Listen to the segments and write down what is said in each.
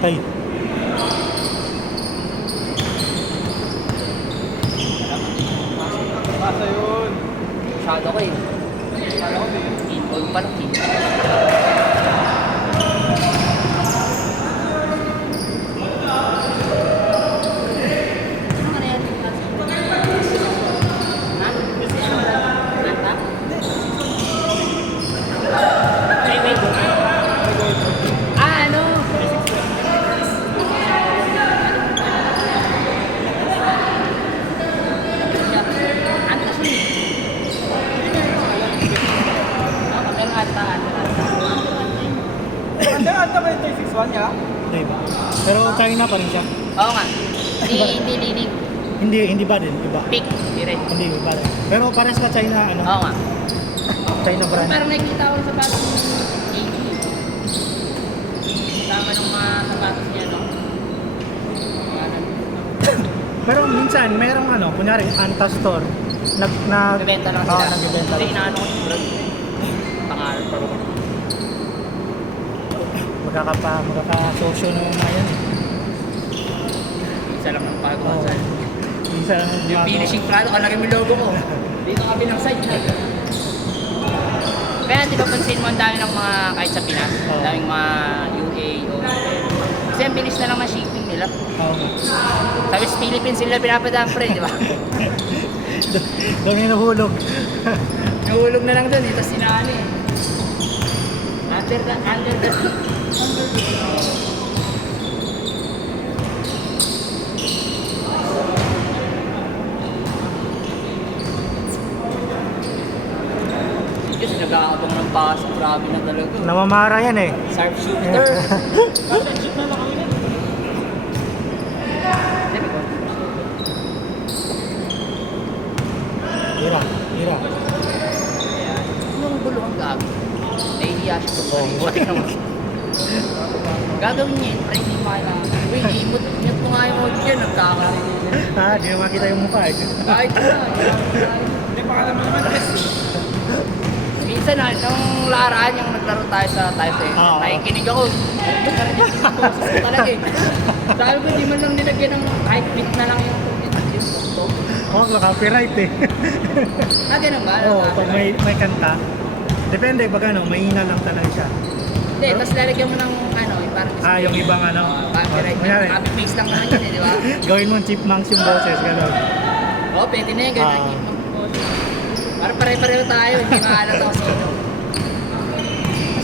Tay. Basta yun. Masyado ko eh. Kala ko din. Inball pa lang eh. Ano ka na yan? Ha? Nanta? Ay, wait. Ano? Anta siya eh. Pero anta. Anda ba yung 361 niya? Hindi ba? Pero China pa rin siya. Oo nga. Hindi linig. Hindi ba din? Iba. Pick. Hindi rin. Hindi iba rin. Pero pares na China, ano? Oo nga. China brand. Pero nakikita ko sa sapatos ng 80. Tama ng mga sapatos niya, no? Pero minsan, merong ano, kunyari, Anta Store. Nagbebenta lang sila. Nagbebenta Hindi, lang. inaano ko yung brand. Pangarap pa rin. Magkakasosyo naman na yan. Isa lang ang pagawa Oo. sa Minsan, yung finishing product, kalagay mo yung logo ko. Dito kami ng site na. Kaya di ba pansin mo ang dami ng mga kahit sa Pinas, Oo. daming mga UA o kasi ang bilis na lang ang shipping nila. Oo. Sabi sa Philippines sila pinapadaan pa rin, di ba? Doon yung nahulog. Nahulog na lang doon, ito sinali. Under the Diyos, nag-aabang ng pasok. Grabe na talaga. Namamara yan eh. Sharp shooter. Hira. Anong gulo ang gabi? Nahihiya siya sa Oo. sarili. Naman. Gagawin niya yun, pero hindi mo kailangan. Uy, imot mo nga yung audio dyan, nagkakari. Di na makita yung mukha eh. Kahit na, Hindi pa alam mo naman. minsan na, nung laraan yung naglaro tayo sa Type A, Oo. nakikinig ako. Parang yung boses ko talaga eh. Sabi ko, di man lang nilagyan ng kahit beat na lang yung punto. Oo, copyright eh. Ganun ba? Oo, pag may kanta. Depende, pag ano, mahina lang talaga siya. Hindi, tapos lalagyan mo ng ano, parang Yung ibang ano. copyright Kunyari, na. Copy-paste lang naman yun eh, di ba? gawin mo chipmunks yung boses, gano'n. Oo, pwede na yun, ganun. Para pare-pareho tayo, hindi maalat ako sino.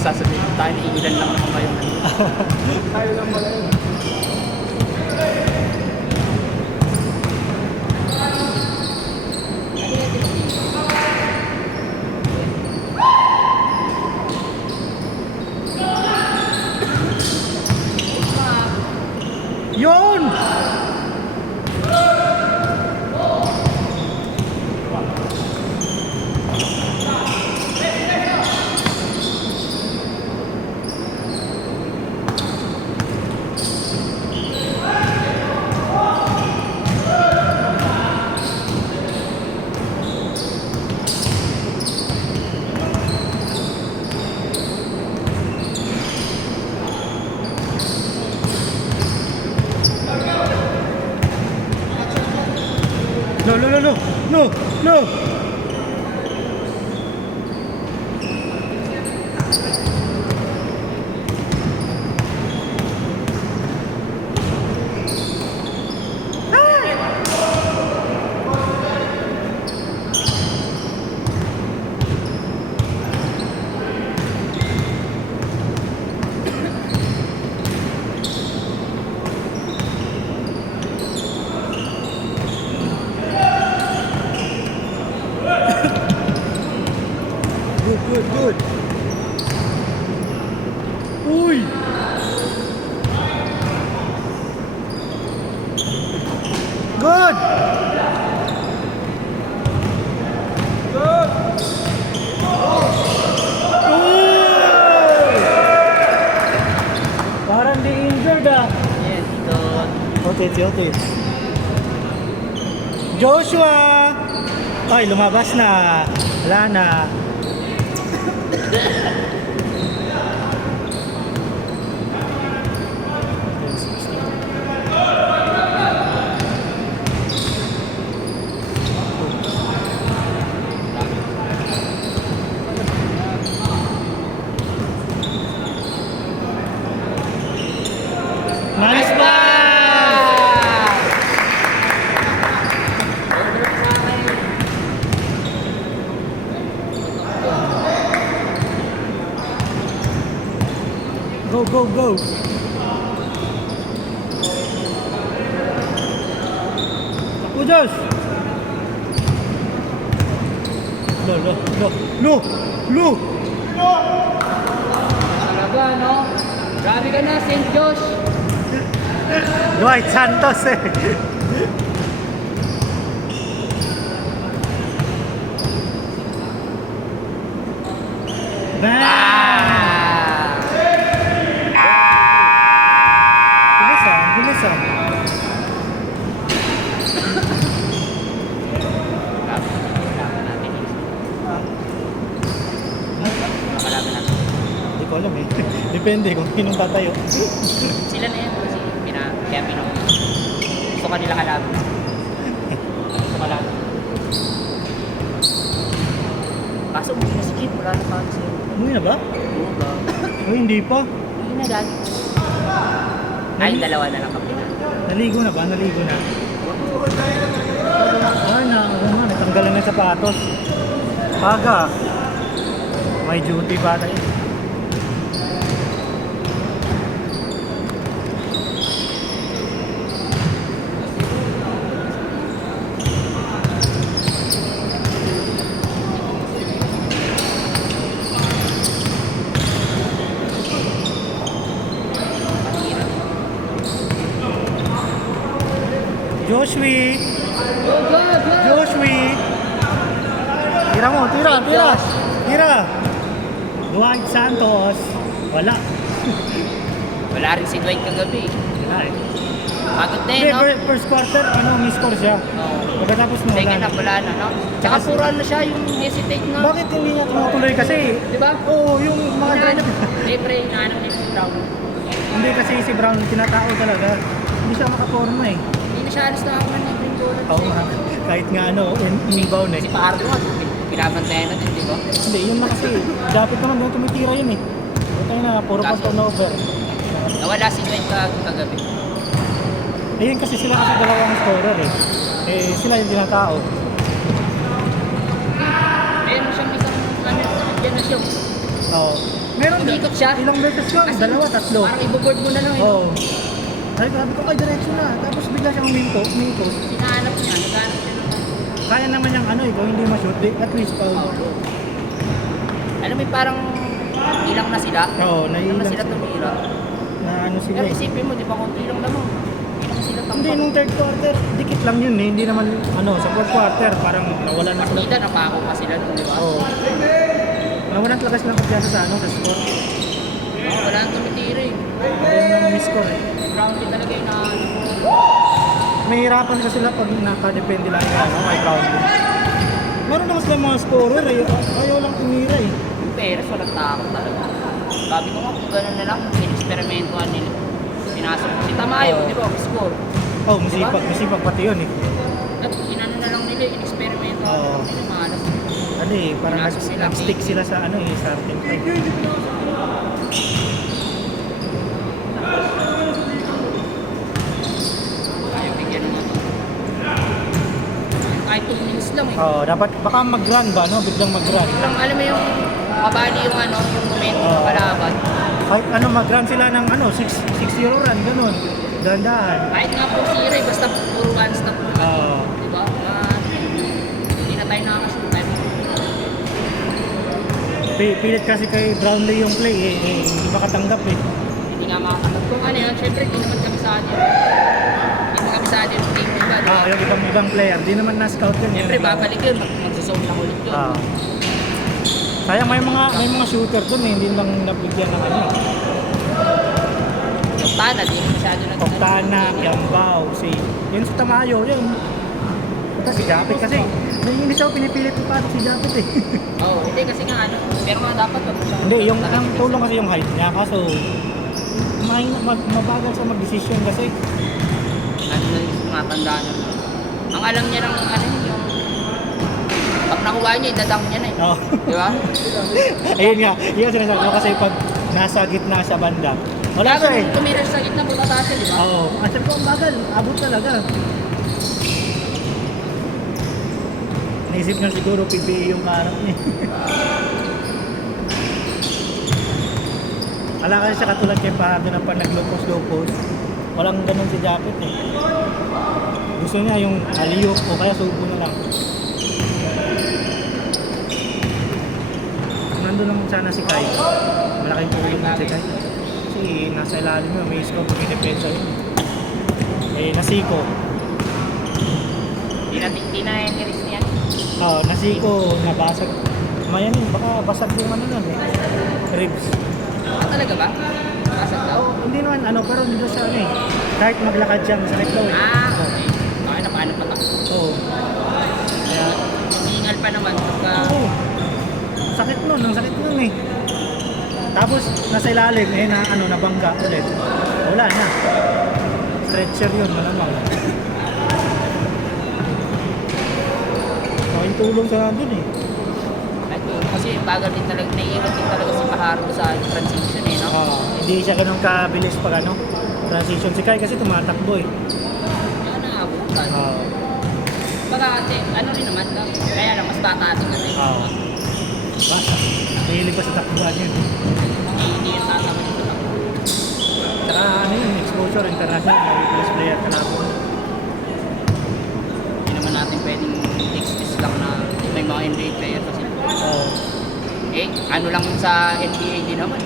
Sasabihin tayo, iilan lang naman kayo. Tayo lang pala yun. Yun! No! Good. Uy! Good! Parang di injured ah. Yes, ito. Otit. Joshua! Ay, lumabas na. Wala na. Go, go, go. Ako, Diyos. Lo. Talaga, no? Grabe ka na, St. Josh. Dwight Santos eh. Bang! Bilis ah. Kalaban natin. Hindi ko alam eh. Depende kung sinong tatayo. Sila na yan kasi kaya gusto ka nila kalaban. Gusto kalaban. Kaso umuwi na si Kit, wala na pa siya. Umuwi na ba? Oo ba? Ay, hindi pa. Hindi na dad. Ay, dalawa na lang kami na. Naligo na ba? Naligo na. Oo nga, natanggalan ng sapatos. Paga. May duty pa tayo. Joshua! Joshua! Tira mo, tira! Dwight Santos. Wala. Wala rin si Dwight kagabi. Wala eh. Pagod din, Hindi, no? first quarter, miss score siya. Oo. Pagkatapos mo Second wala. half, wala na, no? Tsaka puro ano siya, yung hesitate na. Bakit hindi niya tumutuloy kasi? Di ba? Oo, yung mga Hinahanap, siyempre, hinahanap niya si Brown. Hindi kasi si Brown tinatao talaga. Hindi siya makaporma eh. Hindi na siya alis na ako ng libreng goal. Oo nga. Kahit nga inbound eh. Si Pardo nga, pinabantayan natin, di ba? Hindi, yun na kasi. Dapat naman doon tumitira yun eh. Ito na, puro pa turnover. Nawala si Dwight kagabi. Ayun kasi sila kasi dalawang scorer eh. Eh, sila yung tinatao. Meron siyang isang, dyan na siya. Oo. Meron Umikot siya. Ilang beses yun? Kasi Dalawa, tatlo. Parang iboboard mo na lang. Oo. Ay, grabe ko kay diretso na. Tapos bigla siyang uminto. Sinahanap niya, naghanap siya. Kaya naman yung kung hindi ma-shoot, at least foul. Alam mo, parang ilang na sila. Oo, Ilang na naiilang sila tumira. na sila Pero eh. isipin mo, di ba kung ilang naman. Ilang sila Hindi, nung third quarter, dikit lang yun eh. Hindi naman, sa fourth quarter, parang nawalan na sila. Partida, napako pa sila nun, di ba? Oo. Nawalan talaga silang kumpiyansa sa score. Wala nang tumitira eh. Hindi naman miss-score eh. Brown din talaga yung Mahirapan kasi sila pag nakadepende lang kay Brownlee. Meron naman sila mga scorer eh. Ayaw lang tumira eh. Yung Perez, walang takot talaga. Sabi ko nga, kung gano'n na lang, in-experimentuhan nila. Pinasok si Tamayo, di ba? Score. Oh, masipag pati yun eh. At inano na lang nila, in-experimentuhan. Oo. Hindi malas. Ano eh, parang Pinasok sila. nag-stick sila sa starting five. Ayaw bigyan ng ano. Kahit 2 minutes lang eh. Oh, dapat baka mag-run ba, no? Biglang mag-run. Lang, alam mo yung mabali yung yung momentum ng kalaban. Kahit mag-run sila ng 6-0 run, ganun. Dahan-dahan. Kahit nga po si Ray, basta puro one stop. Oo. Di ba? Hindi na tayo nakakashoot. Pilit kasi kay Brownlee yung play eh. Hindi makatanggap eh. Hindi nga makakatanggap. Kung ano yun, syempre hindi naman kami sa atin. Hindi naman kami sa atin yung team nila. Yung ibang player, di naman na-scout yun. Syempre babalik yun, magsusome lang ulit yun. Sayang may mga shooter dun eh, hindi lang nabigyan ng Oktana, di na masyado na. Oktana, Yambao, yun si Tamayo, yun. Ito si Japet kasi, naiinis ako pinipilit ko pa si Japet eh. Oo, hindi kasi nga pero nga dapat wag mo siyang- Hindi, ang tulong kasi yung height niya, kaso mabagal sa mag-decision kasi. Ano na yung tumatandaan yun. Ang alam niya lang yung pag nakuha niya, idadang niya na eh. Oo. Di ba? Ayun nga, yun sinasabi ko kasi pag nasa gitna sa banda, wala Kaya siya eh. kung tumira sa gitna, butataas siya, di ba? Oo. Ang sabi ko, ang bagal. Abot talaga. Naisip niya siguro PBA yung karap niya. Wala kasi siya katulad kay Pardo na pag naglupos-lupos. Walang ganun si Japet eh. Gusto niya yung aliyok o kaya subo na lang. Nandun lang sana si Kai. Malaking tulong si Kai. Kasi nasa ilalim mo, may scope, may depensa yun. Eh, nasiko. Di na i-release niyan. Oo, nasiko, nabasag. Mayan yun, baka basag yung ano nun eh. Ribs. Ah, talaga ba? Basag daw? Hindi naman ano, pero hindi daw siya ano eh. Kahit maglakad siya, masakit daw eh. Ah, okay. Okay na paano pa ta? Oo. Kaya, Hingal pa naman pagka... oo. Sakit nun, ang sakit nun eh. Tapos, nasa ilalim, eh, na, ano, nabangga ulit. Wala na. Stretcher yun, malamang. So, yung tulong sa nandun eh. Kasi bagal din talaga, naiiwan din talaga si Paharo sa transition eh, no? Oo. Hindi siya ganun kabilis pag ano, transition. Si Kai kasi tumatakbo eh. Kaya naabutan. Oo. Baga ate, ano rin naman, no? Kaya lang, mas bata ating ate. Oo. Basta. Mahilig pa sa takbuhan yun. Hindi yung tatama dito lang. Tsaka ano yun, exposure international. Plus player ka na ako. Hindi naman natin pwedeng excuse lang na may mga NBA player kasi. Oo. Eh, ano lang sa NBA din naman.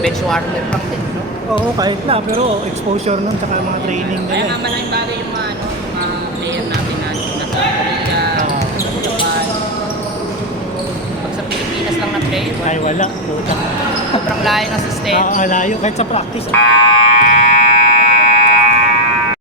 Bench warmer lang din, no? Oo, kahit na. Pero exposure nun, tsaka mga training Kaya nila. nga malaking bagay yung mga, ano, mga player natin na nasa Korea, Oo. sa Japan. Pag sa Pilipinas lang na player, Ay, wala. Puta. sobrang layo ng system. Layo. Kahit sa practice.